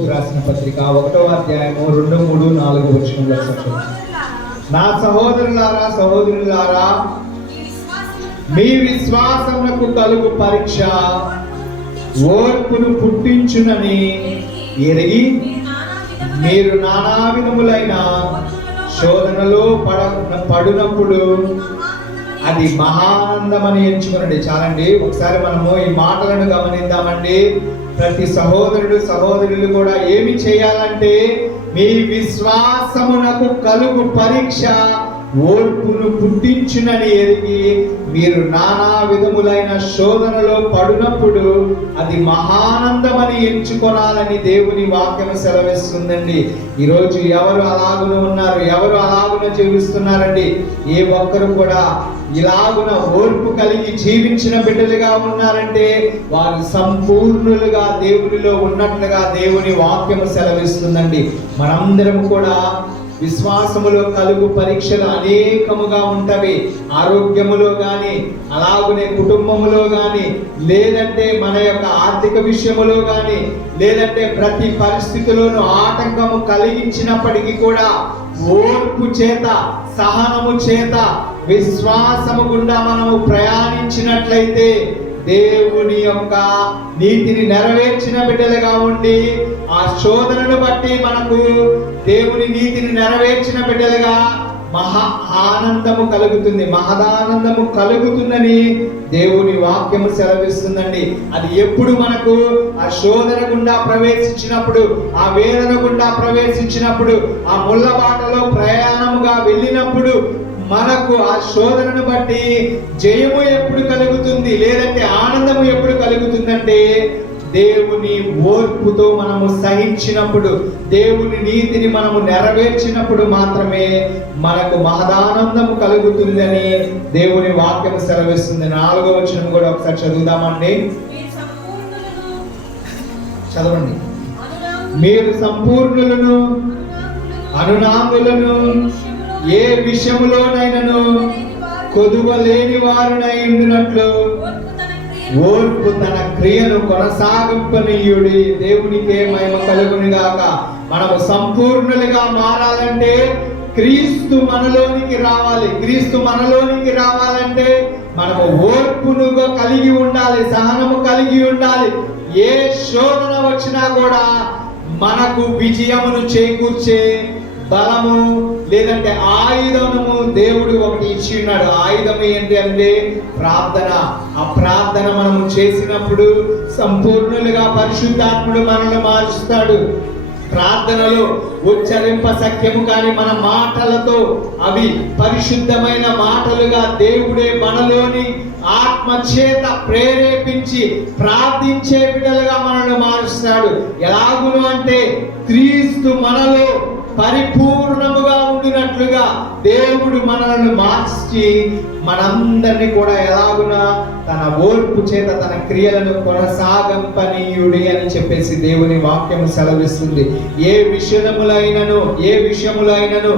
యాకోబుకు రాసిన పత్రిక ఒకటో అధ్యాయము రెండు మూడు నాలుగు వచనంలో చదువు. నా సహోదరులారా సహోదరులారా మీ విశ్వాసములకు కలుగు పరీక్ష ఓర్పును పుట్టించునని ఎరిగి మీరు నానా విధములైన శోధనలో పడ పడినప్పుడు అది మహానందమని ఎంచుకునండి చాలండి ఒకసారి మనము ఈ మాటలను గమనిద్దామండి ప్రతి సహోదరుడు సహోదరులు కూడా ఏమి చేయాలంటే మీ విశ్వాసమునకు కలుగు పరీక్ష ఓర్పును పుట్టించునని ఎరిగి మీరు నానా విధములైన శోధనలో పడినప్పుడు అది మహానందమని ఎంచుకొనాలని దేవుని వాక్యం సెలవిస్తుందండి. ఈరోజు ఎవరు అలాగున ఉన్నారు? ఎవరు అలాగున జీవిస్తున్నారండి? ఏ ఒక్కరు కూడా ఇలాగున ఓర్పు కలిగి జీవించిన బిడ్డలుగా ఉన్నారంటే వారు సంపూర్ణులుగా దేవునిలో ఉన్నట్లుగా దేవుని వాక్యము సెలవిస్తుందండి. మనందరం కూడా విశ్వాసములో కలుగు పరీక్షలు అనేకముగా ఉంటవి. ఆరోగ్యములో కానీ అలాగనే కుటుంబములో కానీ లేదంటే మన యొక్క ఆర్థిక విషయములో కానీ లేదంటే ప్రతి పరిస్థితిలోనూ ఆటంకము కలిగించినప్పటికీ కూడా ఓర్పు చేత సహనము చేత విశ్వాసము గుండా మనము ప్రయాణించినట్లయితే దేవుని యొక్క నీతిని నెరవేర్చిన బిడ్డలుగా ఉండి ఆ శోధనను బట్టి మనకు దేవుని నీతిని నెరవేర్చిన బిడ్డలుగా మహా ఆనందము కలుగుతుంది మహదానందము కలుగుతుందని దేవుని వాక్యము సెలవిస్తుందండి. అది ఎప్పుడు మనకు ఆ శోధన గుండా ప్రవేశించినప్పుడు ఆ వేదన గుండా ప్రవేశించినప్పుడు ఆ ముళ్ళబాటలో ప్రయాణముగా వెళ్ళినప్పుడు మనకు ఆ శోధనను బట్టి జయము ఎప్పుడు కలుగుతుంది? లేదంటే ఆనందము ఎప్పుడు కలుగుతుందంటే దేవుని ఓర్పుతో మనము సహించినప్పుడు దేవుని నీతిని మనము నెరవేర్చినప్పుడు మాత్రమే మనకు మహదానందము కలుగుతుందని దేవుని వాక్యం సెలవిస్తుంది. నాలుగో వచనం కూడా ఒకసారి చదువుదామండి. చదవండి. మీరు సంపూర్ణులను అనునాములను ఏ విషయములోనైనను కొదువ లేని వారునై ఉండినట్లు ఓర్పు తన క్రియను కొనసాగింపనీయుడి దేవునికే మహిమ కలుగునిగాక. మనము సంపూర్ణులుగా మారాలంటే క్రీస్తు మనలోనికి రావాలి. క్రీస్తు మనలోనికి రావాలంటే మనము ఓర్పునుగా కలిగి ఉండాలి సహనము కలిగి ఉండాలి. ఏ శోధన వచ్చినా కూడా మనకు విజయమును చేకూర్చే బలము లేదంటే ఆయుధము దేవుడు ఒకటి ఇచ్చి ఉన్నాడు ఆయుధం ఏంటి అంటే ప్రార్థన. ఆ ప్రార్థన మనము చేసినప్పుడు సంపూర్ణులుగా పరిశుద్ధాత్ముడు మనల్ని మార్చుతాడు. ప్రార్థనలో ఉచ్చరింప సఖ్యము కానీ మన మాటలతో అవి పరిశుద్ధమైన మాటలుగా దేవుడే మనలోని ఆత్మ చేత ప్రేరేపించి ప్రార్థించే బిడ్డలుగా మనల్ని మారుస్తాడు ఎలాగును అంటే క్రీస్తు మనలో పరిపూర్ణముగా ఉండినట్లుగా దేవుడు మనల్ని మార్చి మనందరినీ కూడా ఎలాగున తన ఓర్పు చేత తన క్రియలను కొనసాగంపనీయుడి అని చెప్పేసి దేవుని వాక్యం సెలవిస్తుంది. ఏ విషయములైనను ఏ విషయములైనను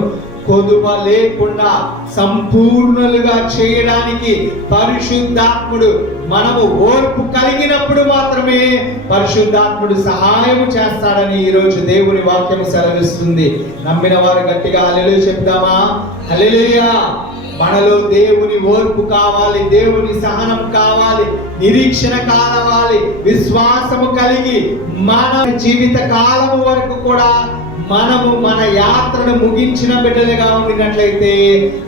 కొదువ లేకుండా సంపూర్ణులుగా చేయడానికి పరిశుద్ధాత్ముడు మనము ఓర్పు కలిగినప్పుడు మాత్రమే పరిశుద్ధాత్ముడు సహాయం చేస్తాడని ఈరోజు దేవుని వాక్యం సెలవిస్తుంది. నమ్మిన వారు గట్టిగా హల్లెలూయా చెప్తామా హల్లెలూయా! మనలో దేవుని ఓర్పు కావాలి దేవుని సహనం కావాలి నిరీక్షణ కావాలి విశ్వాసము కలిగి మన జీవిత కాలము వరకు కూడా మనము మన యాత్రను ముగించిన బిడ్డలుగా ఉండినట్లయితే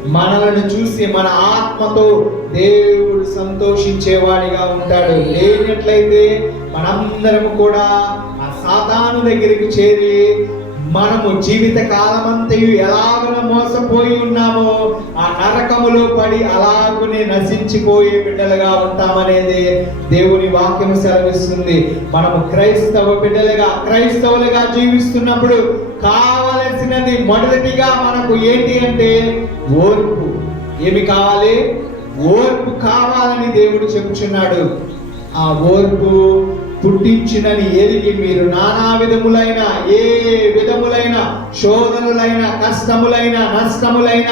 మనలను చూసి మన ఆత్మతో దేవుడు సంతోషించేవాడిగా ఉంటాడు. లేనట్లయితే మనందరం కూడా ఆ సాతాను దగ్గరికి చేరి మనము జీవిత కాలమంతయు ఎలాగున మోసపోయి ఉన్నామో ఆ నరకములో పడి అలాగునే నశించిపోయే బిడ్డలుగా ఉంటామనేది దేవుని వాక్యం సెలవిస్తుంది. మనము క్రైస్తవ బిడ్డలుగా క్రైస్తవులుగా జీవిస్తున్నప్పుడు కావలసినది మొదటిగా మనకు ఏంటి అంటే ఓర్పు. ఏమి కావాలి? ఓర్పు కావాలని దేవుడు చెబుతున్నాడు ఆ ఓర్పు పుట్టించినని ఎరిగి మీరు నానా విధములైన ఏ విధములైన శోధనలైన కష్టములైన నష్టములైన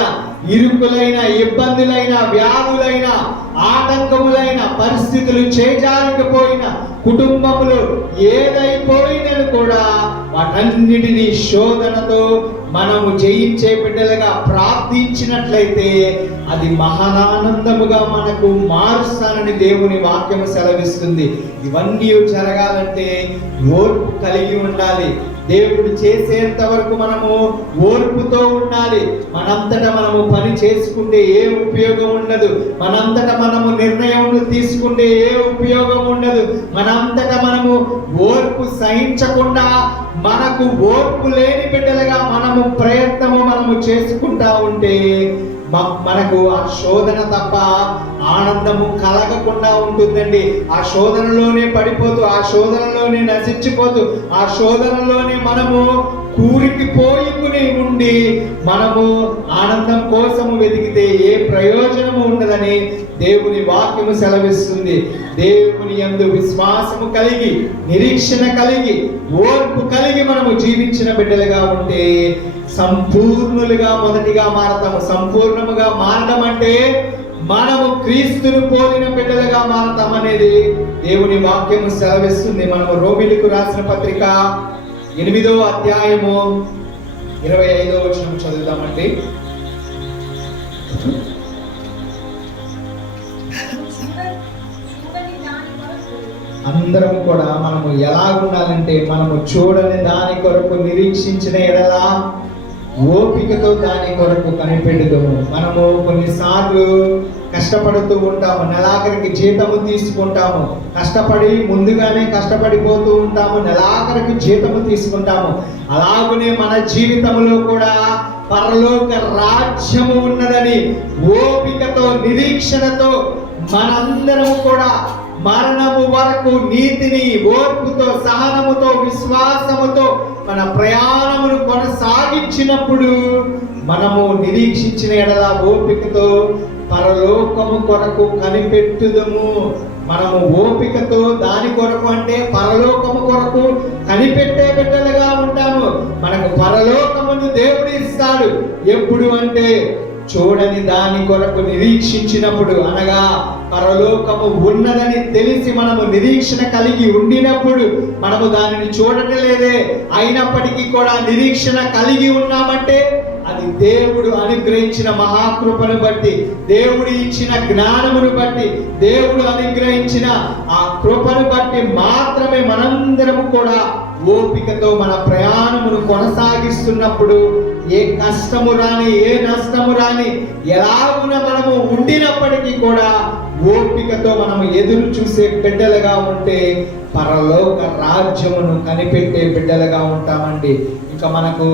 ఇరుకులైన ఇబ్బందులైన వ్యాధులైన ఆటంకములైన పరిస్థితులు చేజారిపోయిన కుటుంబములు ఏదైపోయినను కూడా వాటన్నిటిని శోధనతో మనము జయించే బిడ్డలుగా ప్రార్థించినట్లయితే అది మహానానందముగా మనకు మారుస్తానని దేవుని వాక్యము సెలవిస్తుంది. ఇవన్నీ జరగాలంటే ఓర్పు కలిగి ఉండాలి. దేవుడు చేసేంత వరకు మనము ఓర్పుతో ఉండాలి. మనంతట మనము పని చేసుకుంటే ఏ ఉపయోగం ఉండదు. మనంతట మనము నిర్ణయం తీసుకుంటే ఏ ఉపయోగం ఉండదు. మనంతట మనము ఓర్పు సహించకుండా మనకు ఓర్పు లేని బిడ్డలుగా మనము ప్రయత్నము మనము చేసుకుంటా ఉంటే మనకు ఆ శోధన తప్ప ఆనందము కలగకుండా ఉంటుందండి. ఆ శోధనలోనే పడిపోతూ ఆ శోధనలోనే నశించిపోతూ ఆ శోధనలోనే మనము కూరికి పోయికుని ఉండి మనము ఆనందం కోసము వెతికితే ఏ ప్రయోజనము ఉండదని దేవుని వాక్యము సెలవిస్తుంది. దేవుని ఎందు విశ్వాసము కలిగి నిరీక్షణ కలిగి ఓర్పు కలిగి మనము జీవించిన బిడ్డలుగా ఉంటే సంపూర్ణులుగా మొదటిగా మారతాము. సంపూర్ణముగా మారడం అంటే మనము క్రీస్తును పోలిన బిడ్డలుగా మారతాం అనేది దేవుని వాక్యము సెలవిస్తుంది. మనము రోమిలకు రాసిన పత్రిక ఎనిమిదో అధ్యాయము ఇరవై ఐదో వచనం చదువుదామండి. అందరం కూడా మనము ఎలా ఉండాలంటే మనము చూడని దాని కొరకు నిరీక్షించిన ఎడలా ఓపికతో దాని కొరకు కనిపెట్టుదాము. మనము కొన్నిసార్లు కష్టపడుతూ ఉంటాము. నెలాఖరికి జీతము తీసుకుంటాము. కష్టపడి ముందుగానే కష్టపడిపోతూ ఉంటాము. నెలాఖరికి జీతము తీసుకుంటాము. అలాగనే మన జీవితంలో కూడా పరలోక రాజ్యము ఉన్నదని ఓపికతో నిరీక్షణతో మనందరం కూడా మరణము వరకు నీతిని ఓర్పుతో సహనముతో విశ్వాసముతో మన ప్రయాణమును కొనసాగించినప్పుడు మనము నిరీక్షించిన ఎడల ఓపికతో పరలోకము కొరకు కనిపెట్టుదము. మనము ఓపికతో దాని కొరకు అంటే పరలోకము కొరకు కనిపెట్టే బిడ్డలుగా ఉంటాము. మనకు పరలోకమును దేవుడు ఇస్తాడు. ఎప్పుడు అంటే చూడని దాని కొరకు నిరీక్షించినప్పుడు అనగా పరలోకము ఉన్నదని తెలిసి మనము నిరీక్షణ కలిగి ఉండినప్పుడు మనము దానిని చూడటం లేదే అయినప్పటికీ కూడా నిరీక్షణ కలిగి ఉన్నామంటే అది దేవుడు అనుగ్రహించిన మహాకృపను బట్టి దేవుడు ఇచ్చిన జ్ఞానమును బట్టి దేవుడు అనుగ్రహించిన ఆ కృపను బట్టి మాత్రమే మనందరము కూడా ఓపికతో మన ప్రయాణమును కొనసాగిస్తున్నప్పుడు ఏ కష్టము రాని ఏ నష్టము రాని ఎలాగున మనము ఉండినప్పటికీ కూడా ఓపికతో మనము ఎదురు చూసే బిడ్డలుగా ఉంటే పరలోక రాజ్యమును కనిపెట్టే బిడ్డలుగా ఉంటామండి. ఇంకా మనకు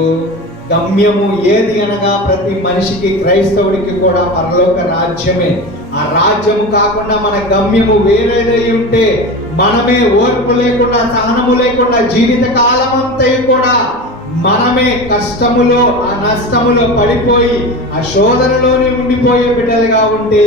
గమ్యము ఏది అనగా ప్రతి మనిషికి క్రైస్తవుడికి కూడా పరలోక రాజ్యమే. ఆ రాజ్యము కాకుండా మన గమ్యము వేరేదై ఉంటే మనమే ఓర్పు లేకుండా సహనము లేకుండా జీవిత కాలం కూడా మనమే కష్టములో ఆ నష్టములో పడిపోయి ఆ శోధనలోనే ఉండిపోయే బిడ్డలుగా ఉంటే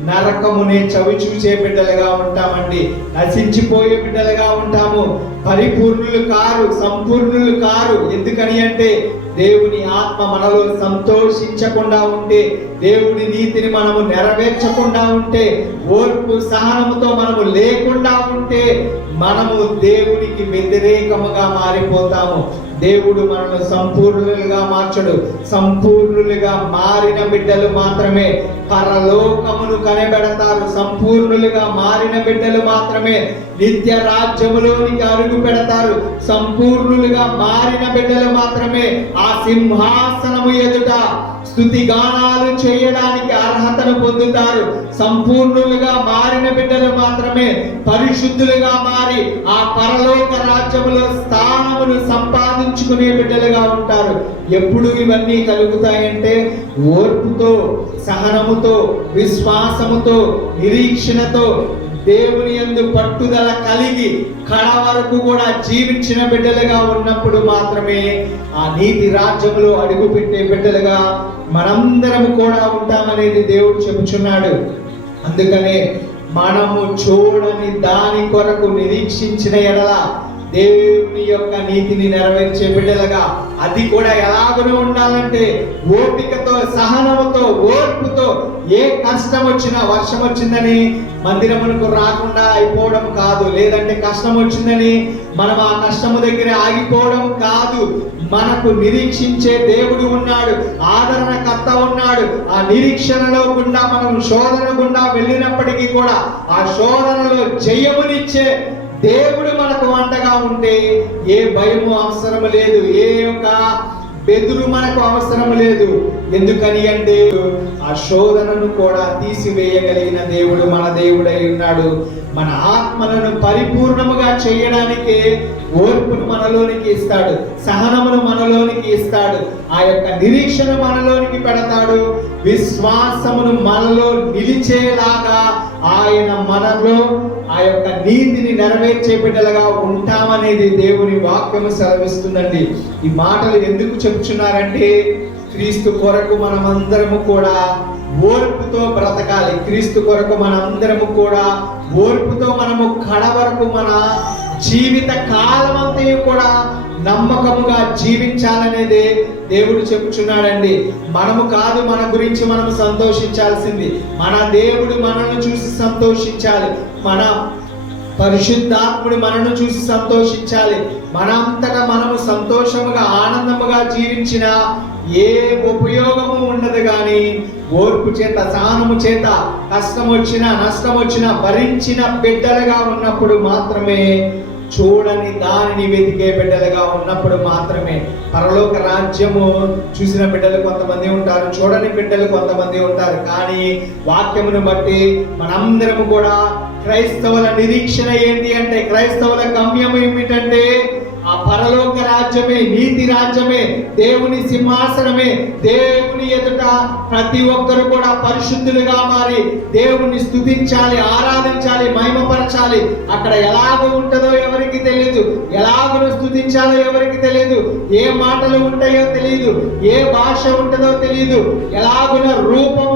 నరకమునే చవి చూసే బిడ్డలుగా ఉంటామండి. నశించిపోయే బిడ్డలుగా ఉంటాము. పరిపూర్ణులు కారు సంపూర్ణులు కారు. ఎందుకని అంటే దేవుని ఆత్మ మనలో సంతోషించకుండా ఉంటే దేవుని నీతిని మనము నెరవేర్చకుండా ఉంటే ఓర్పు సహనముతో మనము లేకుండా ఉంటే మనము దేవునికి వ్యతిరేకముగా మారిపోతాము. దేవుడు మనల్ని సంపూర్ణులుగా మార్చడు. సంపూర్ణులుగా మారిన బిడ్డలు మాత్రమే పరలోకమును కనబెడతారు. సంపూర్ణులుగా మారిన బిడ్డలు మాత్రమే నిత్య రాజ్యములోనికి అడుగు పెడతారు. సంపూర్ణులుగా మారిన బిడ్డలు మాత్రమే ఆ సింహాసనము ఎదుట స్థుతి గానాలు చేయడానికి అర్హతను పొందుతారు. సంపూర్ణులుగా మారిన బిడ్డలు మాత్రమే పరిశుద్ధులుగా మారి ఆ పరలోక రాజ్యములో స్థానమును సంపాదించుకునే బిడ్డలుగా ఉంటారు. ఎప్పుడు ఇవన్నీ కలుగుతాయంటే ఓర్పుతో సహనముతో విశ్వాసముతో నిరీక్షణతో దేవుని యందు పట్టుదల కలిగి కడ వరకు కూడా జీవించిన బిడ్డలుగా ఉన్నప్పుడు మాత్రమే ఆ నీతి రాజ్యంలో అడుగుపెట్టే బిడ్డలుగా మనందరం కూడా ఉంటామనేది దేవుడు చెబుచున్నాడు. అందుకనే మనము చూడని దాని కొరకు నిరీక్షించిన ఎడల దేవుని యొక్క నీతిని నెరవేర్చే బిడ్డలుగా అది కూడా ఎలాగనో ఉండాలంటే ఓపికతో సహనముతో ఓర్పుతో ఏ కష్టం వచ్చినా వర్షం వచ్చిందని మందిరమునకు రాకుండా అయిపోవడం కాదు. లేదంటే కష్టం వచ్చిందని మనం ఆ కష్టము దగ్గర ఆగిపోవడం కాదు. మనకు నిరీక్షించే దేవుడు ఉన్నాడు. ఆదరణకర్త ఉన్నాడు. ఆ నిరీక్షణలో గుండా మనం శోధన గుండా వెళ్ళినప్పటికీ కూడా ఆ శోధనలో జయమునిచ్చే దేవుడు మనకు వంటగా ఉంటే ఏ భయము అవసరం లేదు. ఏ యొక్క బెదురు మనకు అవసరం లేదు. ఎందుకని అంటే ఆ శోధనను కూడా తీసివేయగలిగిన దేవుడు మన దేవుడై ఉన్నాడు. మన ఆత్మలను పరిపూర్ణముగా చేయడానికే ఓర్పును మనలోనికి ఇస్తాడు సహనమును మనలోనికి ఇస్తాడు ఆ యొక్క నిరీక్షణ మనలోనికి పెడతాడు విశ్వాసమును మనలో నిలిచేలాగా ఆయన మనలో ఆ యొక్క నీతిని నెరవేర్చే బిడ్డలుగా ఉంటామనేది దేవుని వాక్యము సెలవిస్తుందండి. ఈ మాటలు ఎందుకు చెప్తున్నారంటే క్రీస్తు కొరకు మనమందరము కూడా ఓర్పుతో బ్రతకాలి. క్రీస్తు కొరకు మనందరము కూడా ఓర్పుతో మనము కడ వరకు మన జీవిత కాలమంతయు కూడా నమ్మకముగా జీవించాలనేదే దేవుడు చెప్పుచున్నాడండి. మనము కాదు మన గురించి మనం సంతోషించాల్సింది. మన దేవుడు మనల్ని చూసి సంతోషించాలి. మన పరిశుద్ధాత్ముడు మనను చూసి సంతోషించాలి. మనంతగా మనము సంతోషముగా ఆనందముగా జీవించిన ఏ ఉపయోగము ఉండదు కానీ ఓర్పు చేత సహనము చేత కష్టం వచ్చినా నష్టం వచ్చినా భరించిన బిడ్డలుగా ఉన్నప్పుడు మాత్రమే చూడని దానిని వెతికే బిడ్డలుగా ఉన్నప్పుడు మాత్రమే. పరలోక రాజ్యము చూసిన బిడ్డలు కొంతమంది ఉంటారు చూడని బిడ్డలు కొంతమంది ఉంటారు. కానీ వాక్యమును బట్టి మనందరము కూడా క్రైస్తవుల నిరీక్షణ ఏంటి అంటే క్రైస్తవుల గమ్యం ఏమిటంటే పరలోక రాజ్యమే నీతి రాజ్యమే దేవుని సింహాసనమే దేవుని ఎదుట ప్రతి ఒక్కరు కూడా పరిశుద్ధులుగా మారి దేవుని స్థుతించాలి ఆరాధించాలి మహిమపరచాలి. అక్కడ ఎలాగో ఉంటుందో ఎవరికి తెలియదు ఎలాగను స్థుతించాలో ఎవరికి తెలియదు ఏ మాటలు ఉంటాయో తెలియదు ఏ భాష ఉంటుందో తెలియదు ఎలాగున రూపం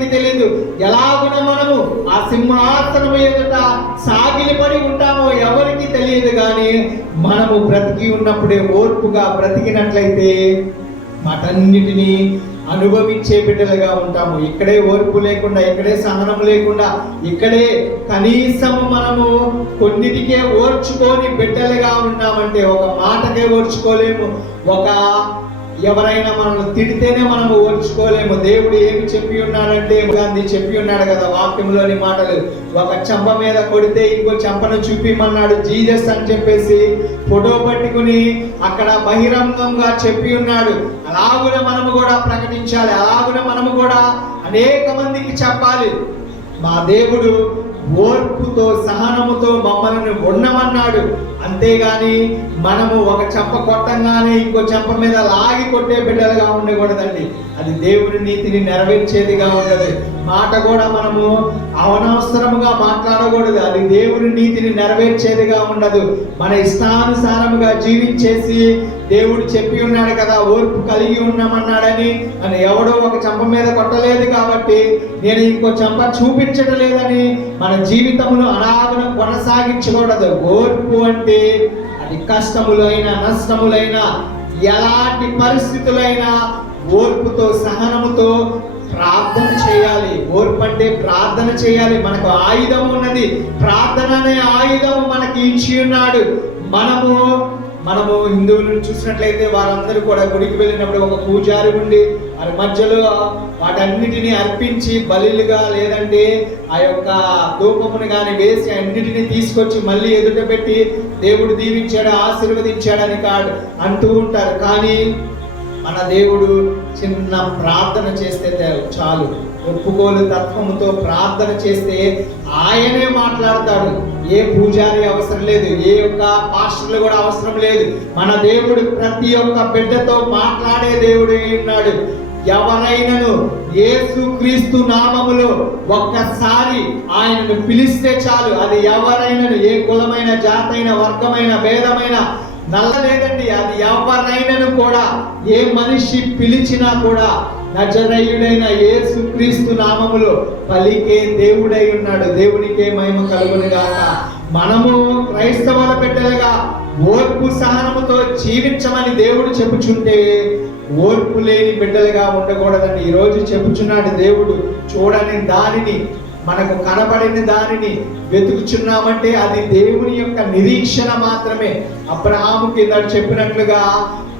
ఎవరికి తెలియదు ఎలాగున మనము ఆ సింహాసనము ఎదుట సాగిలిపడి ఉంటామో ఎవరికి తెలియదు కానీ మనము బ్రతికి ఉన్నప్పుడే ఓర్పుగా బ్రతికినట్లయితే వాటన్నిటినీ అనుభవించే బిడ్డలుగా ఉంటాము. ఇక్కడే ఓర్పు లేకుండా ఇక్కడే సహనం లేకుండా ఇక్కడే కనీసం మనము కొన్నిటికే ఓర్చుకొని బిడ్డలుగా ఉన్నామంటే ఒక మాటకే ఓర్చుకోలేము. ఒక ఎవరైనా మనల్ని తిడితేనే మనము ఓర్చుకోలేము. దేవుడు ఏమి చెప్పి ఉన్నాడంటే గాంధీ చెప్పి ఉన్నాడు కదా వాక్యంలోని మాటలు. ఒక చెంప మీద కొడితే ఇంకో చెంపను చూపిమన్నాడు జీజస్ అని చెప్పేసి ఫోటో పట్టుకుని అక్కడ బహిరంగంగా చెప్పి ఉన్నాడు. అలాగున మనము కూడా ప్రకటించాలి. అలాగున మనము కూడా అనేక మందికి చెప్పాలి. మా దేవుడు ఓర్పుతో సహనముతో మమ్మల్ని ఉండమన్నాడు. అంతేగాని మనము ఒక చెంప కొట్టంగానే ఇంకో చెంప మీద లాగి కొట్టే బిడ్డలుగా ఉండకూడదండి. అది దేవుని నీతిని నెరవేర్చేదిగా ఉండదు. మాట కూడా మనము అవనవసరముగా మాట్లాడకూడదు. అది దేవుని నీతిని నెరవేర్చేదిగా ఉండదు. మన ఇష్టానుసారముగా జీవించేసి దేవుడు చెప్పి ఉన్నాడు కదా ఓర్పు కలిగి ఉన్నామన్నాడని. అని ఎవడో ఒక చెంప మీద కొట్టలేదు కాబట్టి నేను ఇంకో చెంప చూపించడం లేదని మన జీవితమును అలాగన కొనసాగించకూడదు. ఓర్పు అంటే అది కష్టములైనా నష్టములైనా ఎలాంటి పరిస్థితులైనా ఓర్పుతో సహనముతో ప్రార్థన చేయాలి. ఓర్పంటే ప్రార్థన చేయాలి. మనకు ఆయుధం ఉన్నది. ప్రార్థన అనే ఆయుధం మనకి ఇచ్చి ఉన్నాడు. మనము మనము హిందువులను చూసినట్లయితే వారందరూ కూడా గుడికి వెళ్ళినప్పుడు ఒక పూజారి ఉండి వారి మధ్యలో వాటన్నిటిని అర్పించి బలిలుగా లేదంటే ఆ యొక్క ధూపమును కానీ వేసి అన్నిటిని తీసుకొచ్చి మళ్ళీ ఎదుట పెట్టి దేవుడు దీవించాడు ఆశీర్వదించాడని కాడు అంటూ ఉంటారు. కానీ మన దేవుడు చిన్న ప్రార్థన చేస్తే చాలు. ఒప్పుకోలు తత్వముతో ప్రార్థన చేస్తే ఆయనే మాట్లాడతాడు. ఏ పూజారి అవసరం లేదు ఏ యొక్క పాస్టర్లు కూడా అవసరం లేదు. మన దేవుడు ప్రతి ఒక్క బిడ్డతో మాట్లాడే దేవుడు ఉన్నాడు. ఎవరైనాను యేసు క్రీస్తు నామములో ఒక్కసారి ఆయనను పిలిస్తే చాలు. అది ఎవరైనాను ఏ కులమైన జాతైన వర్గమైన భేదమైన నల్ల లేదండి అది ఎవరినైనాను కూడా ఏ మనిషి పిలిచినా కూడా నజరయుడైన యేసు క్రీస్తు నామములో పలికే దేవుడై ఉన్నాడు. దేవునికే మహిమ కలుగును గాక. మనము క్రైస్తవుల బిడ్డలుగా ఓర్పు సహనముతో జీవించమని దేవుడు చెప్పుచుంటే ఓర్పు లేని బిడ్డలుగా ఉండకూడదండి. ఈరోజు చెప్పుచున్నాడు దేవుడు చూడని దానిని మనకు కనబడిన దానిని వెతుకుచున్నామంటే అది దేవుని యొక్క నిరీక్షణ మాత్రమే. అబ్రహాము కింద చెప్పినట్లుగా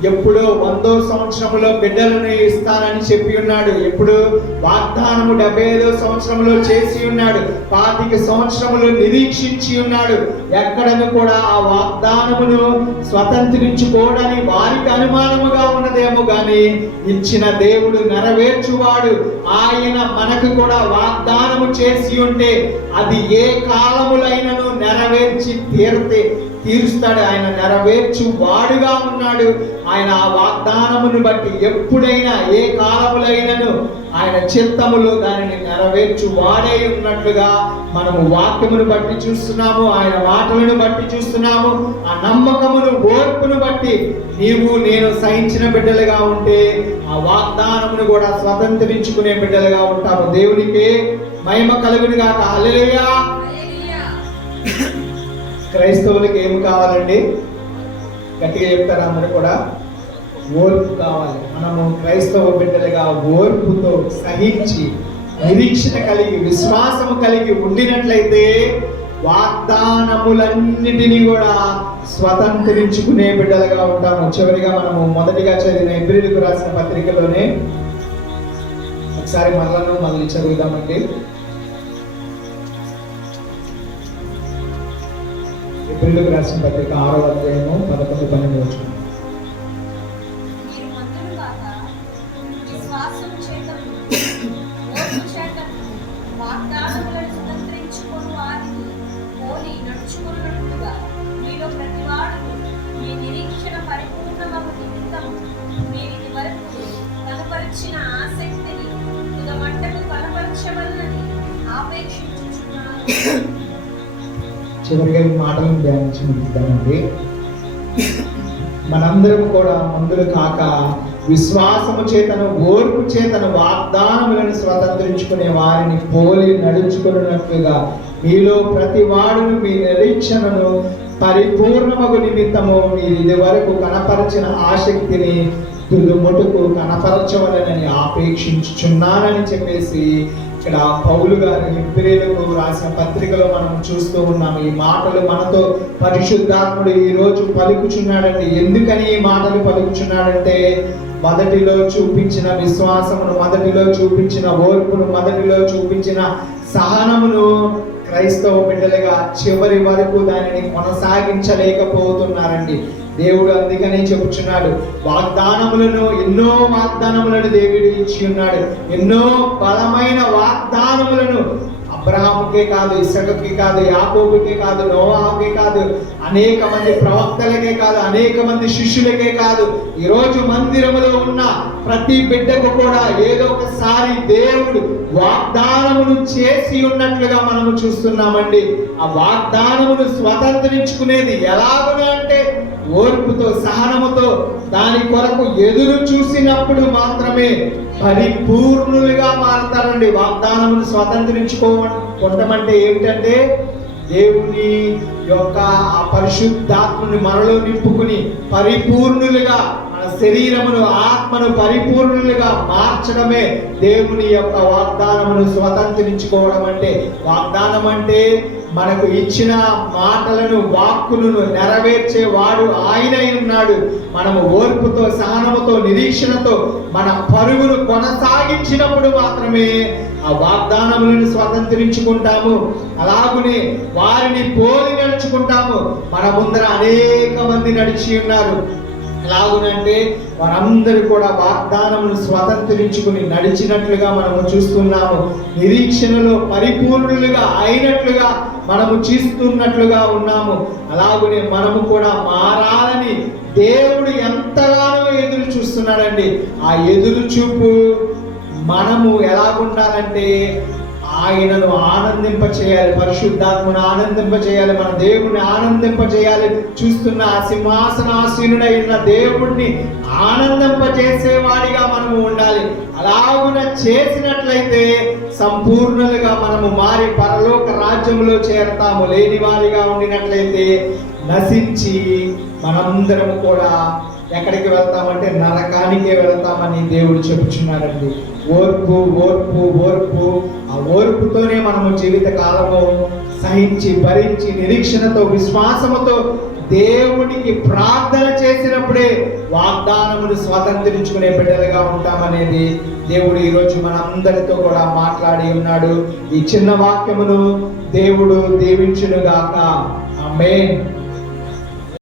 ఎప్పుడో వందో సంవత్సరములో బిడ్డలను ఇస్తానని చెప్పి ఉన్నాడు. ఎప్పుడు వాగ్దానము డెబ్బై ఐదో సంవత్సరంలో చేసి ఉన్నాడు. పాతిక సంవత్సరములు నిరీక్షించి ఉన్నాడు. ఎక్కడను కూడా ఆ వాగ్దానమును స్వతంత్రించుకోవడానికి వారికి అనుమానముగా ఉన్నదేమో గాని ఇచ్చిన దేవుడు నెరవేర్చువాడు. ఆయన మనకు కూడా వాగ్దానము చేసి ఉంటే అది ఏ కాలములైనను నెరవేర్చి తీరితే తీరుస్తాడు ఆయన నెరవేర్చు వాడుగా ఉన్నాడు. ఆయన ఆ వాగ్దానమును బట్టి ఎప్పుడైనా ఏ కాలములైనను ఆయన చిత్తములో దానిని నెరవేర్చు వాడే ఉన్నట్లుగా మనము వాక్యమును బట్టి చూస్తున్నాము ఆయన మాటలను బట్టి చూస్తున్నాము ఆ నమ్మకమును ఓర్పును బట్టి నీవు నేను సహించిన బిడ్డలుగా ఉంటే ఆ వాగ్దానమును కూడా స్వతంత్రించుకునే బిడ్డలుగా ఉంటాము. దేవునికి మహిమ కలుగును కాలేయా హల్లెలూయా. క్రైస్తవులకి ఏం కావాలండి? గట్టిగా చెప్తారా అందరూ కూడా? ఓర్పు కావాలి. మనము క్రైస్తవ బిడ్డలుగా ఓర్పుతో సహించి నిరీక్షణ కలిగి విశ్వాసము కలిగి ఉండినట్లయితే వాగ్దానములన్నిటినీ కూడా స్వతంత్రించుకునే బిడ్డలుగా ఉంటాము. చివరిగా మనము మొదటిగా చదివిన ఎబ్రిల్కు రాసిన పత్రికలోనే ఒకసారి మరలను మళ్ళీ చదువుదామండి. ఎబ్రిల్కు రాసిన పత్రిక ఆరో అధ్యాయము పదకొండు పన్నెండు వచ్చిన కూడా కాక విశ్వాసము చేతను ఓర్పు చేతను వాగ్దానములను స్వతంత్రించుకునే వారిని పోలి నడుచుకున్నట్లుగా మీలో ప్రతి వాడును మీ నిరీక్షణను పరిపూర్ణమగు నిమిత్తము మీరు ఇది వరకు కనపరిచిన ఆసక్తిని తుదుముటుకు కనపరచవలనని ఆపేక్షించుచున్నానని చెప్పేసి ఇక్కడ పౌలు గారు హిబ్రిలకు రాసిన పత్రికలో మనం చూస్తూ ఉన్నాం. ఈ మాటలు మనతో పరిశుద్ధాత్ముడు ఈ రోజు పలుకుచున్నాడండి. ఎందుకని ఈ మాటలు పలుకుచున్నాడంటే మొదటిలో చూపించిన విశ్వాసమును మొదటిలో చూపించిన ఓర్పును మొదటిలో చూపించిన సహనమును క్రైస్తవ బిడ్డలుగా చివరి వరకు దానిని కొనసాగించలేకపోతున్నారండి. దేవుడు అందుకనే చెప్పుచున్నాడు వాగ్దానములను ఎన్నో వాగ్దానములను దేవుడు ఇచ్చి ఉన్నాడు ఎన్నో బలమైన వాగ్దానములను అబ్రహాముకే కాదు ఇసకకి కాదు యాకోబుకే కాదు నోవాహుకే కాదు అనేక మంది ప్రవక్తలకే కాదు అనేక మంది శిష్యులకే కాదు. ఈరోజు మందిరములో ఉన్న ప్రతి బిడ్డకు కూడా ఏదో ఒకసారి దేవుడు వాగ్దానమును చేసి ఉన్నట్లుగా మనము చూస్తున్నామండి. ఆ వాగ్దానమును స్వతంత్రించుకునేది ఎలాగున అంటే ఓర్పుతో సహనముతో దాని కొరకు ఎదురు చూసినప్పుడు మాత్రమే పరిపూర్ణులుగా మారతారండి. వాగ్దానమును స్వతంత్రించుకోవటమంటే ఏమిటంటే దేవుని యొక్క ఆ పరిశుద్ధాత్మని మనలో నింపుకుని పరిపూర్ణులుగా మన శరీరమును ఆత్మను పరిపూర్ణులుగా మార్చడమే దేవుని యొక్క వాగ్దానమును స్వతంత్రించుకోవడం అంటే వాగ్దానం అంటే మనకు ఇచ్చిన మాటలను వాక్కులను నెరవేర్చేవాడు ఆయనై ఉన్నాడు. మనము ఓర్పుతో సహనముతో నిరీక్షణతో మన పరుగును కొనసాగించినప్పుడు మాత్రమే ఆ వాగ్దానములను స్వతంత్రించుకుంటాము. అలాగునే వారిని పోలి నడుచుకుంటాము. మన ముందర అనేక మంది నడిచి ఉన్నారు. ఎలాగునంటే వారందరూ కూడా వాగ్దానమును స్వతంత్రించుకుని నడిచినట్లుగా మనము చూస్తున్నాము. నిరీక్షణలో పరిపూర్ణులుగా అయినట్లుగా మనము చూస్తున్నట్లుగా ఉన్నాము. అలాగునే మనము కూడా మారాలని దేవుడు ఎంతగానో ఎదురు చూస్తున్నాడండి. ఆ ఎదురు చూపు మనము ఎలాగుండాలంటే ఆయనను ఆనందింప చేయాలి పరిశుద్ధాత్మను ఆనందింప చేయాలి మన దేవుణ్ణి ఆనందింప చేయాలి చూస్తున్న ఆ సింహాసనాసీనుడైన దేవుణ్ణి ఆనందింప చేసేవాడిగా మనము ఉండాలి. అలాగున చేసినట్లయితే సంపూర్ణులుగా మనము మారి పరలోక రాజ్యంలో చేరతాము. లేని వారిగా ఉండినట్లయితే నశించి మనందరం కూడా ఎక్కడికి వెళ్తామంటే నరకానికే వెళ్తామని దేవుడు చెబుతున్నారండి ఓర్పు ఓర్పు ఓర్పు. ఆ ఓర్పుతోనే మనము జీవిత కాలము సహించి భరించి నిరీక్షణతో విశ్వాసముతో దేవునికి ప్రార్థన చేసినప్పుడే వాగ్దానమును స్వతంత్రించుకునే బిడ్డలుగా ఉంటామనేది దేవుడు ఈరోజు మనందరితో కూడా మాట్లాడి ఉన్నాడు. ఈ చిన్న వాక్యమును దేవుడు దీవించునుగాక. ఆమె